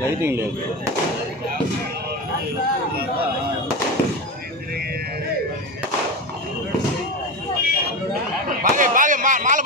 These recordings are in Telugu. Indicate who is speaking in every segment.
Speaker 1: లైటింగ్ లేదు
Speaker 2: బాగే మా- మాల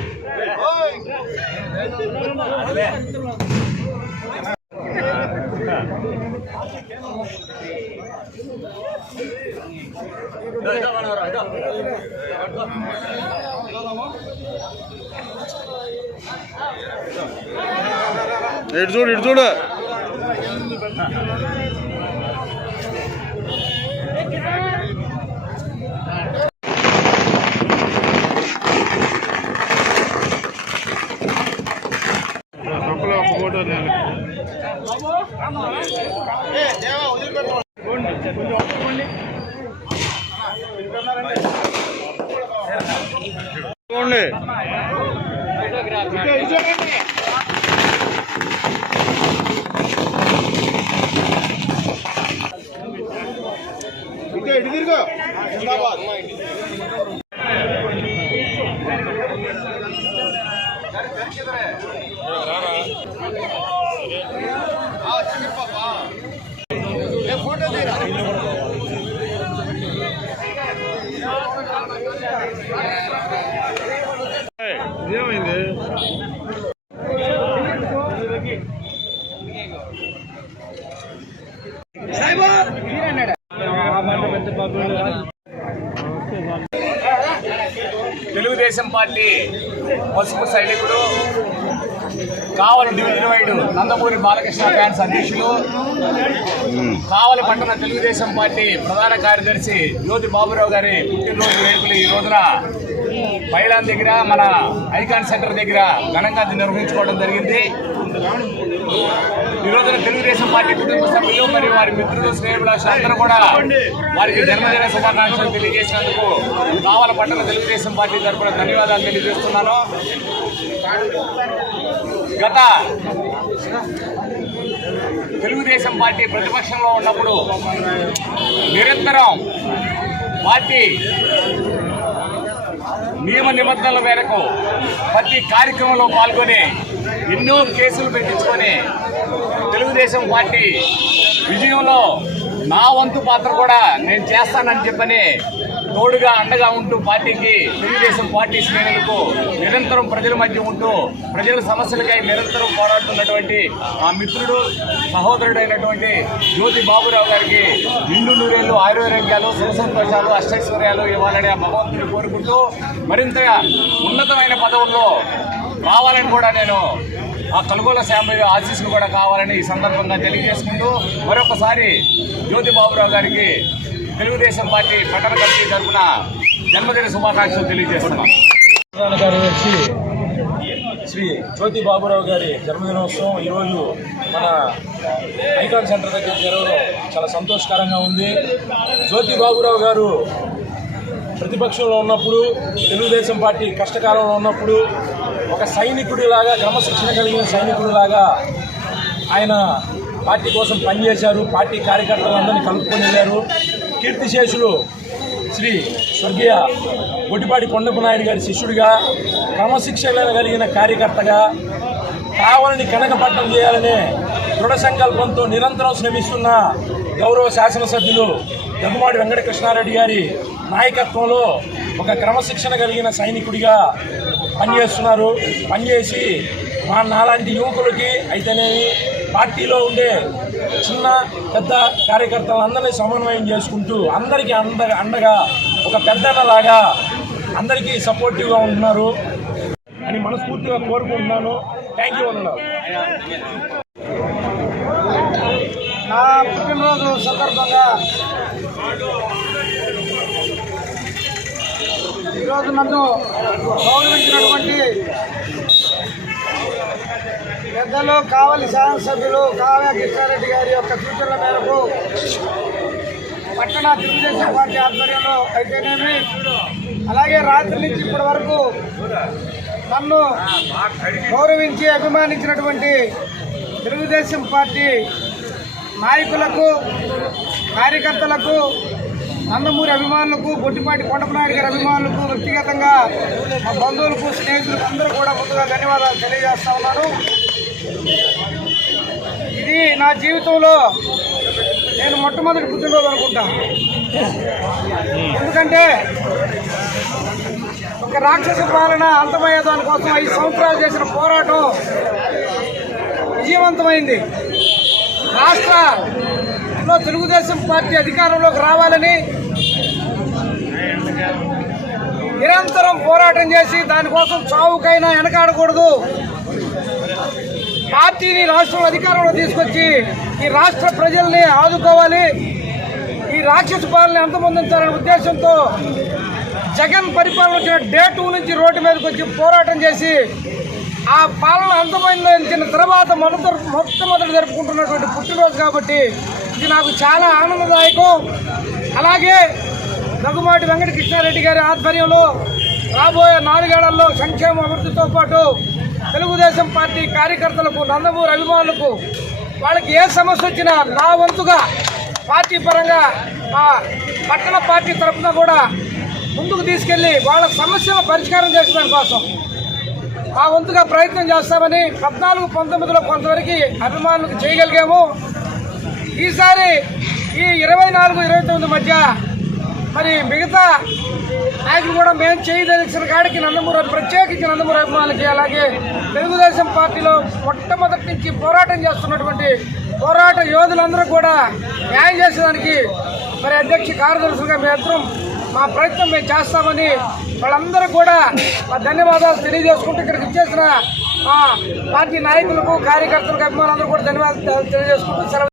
Speaker 1: ఇటు చూడు ఇటు చూడు చూడండి ఏమైంది?
Speaker 2: తెలుగుదేశం పార్టీ పసుపు సైనికుడు Kavali division wide Nandamuri Balakrishna fans అధ్యక్షులు. కావలి పట్టణ తెలుగుదేశం పార్టీ ప్రధాన కార్యదర్శి జ్యోతి బాబురావు గారి పుట్టినరోజు వేడుకలు ఈ రోజున పైలాన్ దగ్గర మన ఐకాన్ సెంటర్ దగ్గర ఘనంగా నిర్వహించుకోవడం జరిగింది. ఈ రోజున తెలుగుదేశం పార్టీ కుటుంబ సభ్యులు మరియు వారి మిత్రులు స్నేహితులు అందరూ కూడా వారికి జన్మదిన శుభాకాంక్షలు తెలియజేసినందుకు కావల పట్టణ తెలుగుదేశం పార్టీ తరఫున ధన్యవాదాలు తెలియజేస్తున్నాను. గత తెలుగుదేశం పార్టీ ప్రతిపక్షంలో ఉన్నప్పుడు నిరంతరం పార్టీ నియమ నిబంధనల మేరకు ప్రతి కార్యక్రమంలో పాల్గొని ఎన్నో కేసులు పెట్టించుకొని తెలుగుదేశం పార్టీ విజయంలో నా వంతు పాత్ర కూడా నేను చేస్తానని చెప్పని తోడుగా అండగా ఉంటూ పార్టీకి తెలుగుదేశం పార్టీ శ్రేణులకు నిరంతరం ప్రజల మధ్య ఉంటూ ప్రజల సమస్యలకై నిరంతరం పోరాడుతున్నటువంటి ఆ మిత్రుడు సహోదరుడైనటువంటి జ్యోతి బాబురావు గారికి నిండు నూరేళ్ళు ఆయుర్వేద్యాలు సుఖసంతోషాలు అష్టైశ్వర్యాలు ఇవ్వాలని ఆ భగవంతుని కోరుకుంటూ మరింత ఉన్నతమైన పదవుల్లో రావాలని కూడా నేను ఆ కలుగోల శాంబయ్య ఆశీస్సులు కూడా కావాలని ఈ సందర్భంగా తెలియజేసుకుంటూ మరొకసారి జ్యోతి బాబురావు గారికి తెలుగుదేశం పార్టీ పట్టణ కమిటీ తరఫున జన్మదిన శుభాకాంక్షలు తెలియజేస్తున్నాం.
Speaker 3: ప్రధాన కార్యదర్శి శ్రీ జ్యోతి బాబురావు గారి జన్మదినోత్సవం ఈరోజు మన ఐకాన్ సెంటర్ దగ్గర జరగడం చాలా సంతోషకరంగా ఉంది. జ్యోతి బాబురావు గారు ప్రతిపక్షంలో ఉన్నప్పుడు తెలుగుదేశం పార్టీ కష్టకాలంలో ఉన్నప్పుడు ఒక సైనికుడిలాగా క్రమశిక్షణ కలిగిన సైనికుడిలాగా ఆయన పార్టీ కోసం పనిచేశారు. పార్టీ కార్యకర్తలందరినీ కలుపుకొని వెళ్ళారు. కీర్తిశేషులు శ్రీ స్వర్గీయ గొడ్డిపాటి కొండపు నాయుడు గారి శిష్యుడిగా క్రమశిక్షణ కలిగిన కార్యకర్తగా కావాలని కనకపట్టం చేయాలనే దృఢ సంకల్పంతో నిరంతరం శ్రమిస్తున్న గౌరవ శాసనసభ్యులు దగ్గుమాడి వెంకటకృష్ణారెడ్డి గారి నాయకత్వంలో ఒక క్రమశిక్షణ కలిగిన సైనికుడిగా పనిచేస్తున్నారు. పనిచేసి మా నాలాంటి యువకులకి అయితేనేమి పార్టీలో ఉండే చిన్న పెద్ద కార్యకర్తలందరినీ సమన్వయం చేసుకుంటూ అందరికీ అండగా అండగా ఒక పెద్దలాగా అందరికీ సపోర్టివ్గా ఉంటున్నారు అని మనస్ఫూర్తిగా కోరుకుంటున్నాను. థ్యాంక్ యూ అన్నారు
Speaker 4: నా పుట్టినరోజు సందర్భంగా ఈరోజు నన్ను గౌరవించినటువంటి పెద్దలు కావలి శాసనసభ్యులు కావ్య కృష్ణారెడ్డి గారి యొక్క సూచనల మేరకు పట్టణ తెలుగుదేశం పార్టీ ఆధ్వర్యంలో అయితేనేమి అలాగే రాత్రి నుంచి ఇప్పటి వరకు నన్ను గౌరవించి అభిమానించినటువంటి తెలుగుదేశం పార్టీ నాయకులకు కార్యకర్తలకు నందమూరి అభిమానులకు బొట్టిపాటి కొండపనాయుడు గారి అభిమానులకు వ్యక్తిగతంగా మా బంధువులకు స్నేహితులకు అందరూ కూడా ముందుగా ధన్యవాదాలు తెలియజేస్తా ఉన్నాను. ఇది నా జీవితంలో నేను మొట్టమొదటి పుట్టినరోజు అనుకుంటా ఎందుకంటే ఒక రాక్షస పాలన అంతమయ్యే దానికోసం ఐదు సంవత్సరాలు చేసిన పోరాటం విజయవంతమైంది. రాష్ట్రంలో తెలుగుదేశం పార్టీ అధికారంలోకి రావాలని నిరంతరం పోరాటం చేసి దానికోసం చావుకైనా వెనకాడకూడదు. పార్టీని రాష్ట్రం అధికారంలో తీసుకొచ్చి ఈ రాష్ట్ర ప్రజల్ని ఆదుకోవాలి. ఈ రాక్షస పాలన అంతమొందించాలనే ఉద్దేశంతో జగన్ పరిపాలన వచ్చిన డే టూ నుంచి రోడ్డు మీదకి వచ్చి పోరాటం చేసి ఆ పాలన అంతమైన తర్వాత మొదట మొట్టమొదటి జరుపుకుంటున్నటువంటి పుట్టినరోజు కాబట్టి ఇది నాకు చాలా ఆనందదాయకం. అలాగే రఘుమాటి వెంకట కృష్ణారెడ్డి గారి ఆధ్వర్యంలో రాబోయే నాలుగేళ్ళలో సంక్షేమ అభివృద్ధితో పాటు తెలుగుదేశం పార్టీ కార్యకర్తలకు నందమూరి అభిమానులకు వాళ్ళకి ఏ సమస్య వచ్చినా నా వంతుగా పార్టీ పరంగా మా పట్టణ పార్టీ తరఫున కూడా ముందుకు తీసుకెళ్ళి వాళ్ళ సమస్యల పరిష్కారం చేసడం కోసం ఆ వంతుగా ప్రయత్నం చేస్తామని పద్నాలుగు పంతొమ్మిదిలో కొంతవరకు అభిమానులకు చేయగలిగాము. ఈసారి ఈ ఇరవై నాలుగు ఇరవై తొమ్మిది మధ్య మరి మిగతా నాయకులు కూడా మేము చేయదలిచిన కాడికి నందమూరి ప్రత్యేకించి నందమూరి అభిమానులకి అలాగే తెలుగుదేశం పార్టీలో మొట్టమొదటి నుంచి పోరాటం చేస్తున్నటువంటి పోరాట యోధులందరూ కూడా న్యాయం చేసేదానికి మరి అధ్యక్ష కార్యదర్శులుగా మేమిద్దరం మా ప్రయత్నం మేము చేస్తామని వాళ్ళందరూ కూడా మా ధన్యవాదాలు తెలియజేసుకుంటూ ఇక్కడికి ఇచ్చేసిన మా పార్టీ నాయకులకు కార్యకర్తలకు అభిమానులందరూ కూడా ధన్యవాదాలు తెలియజేసుకుంటూ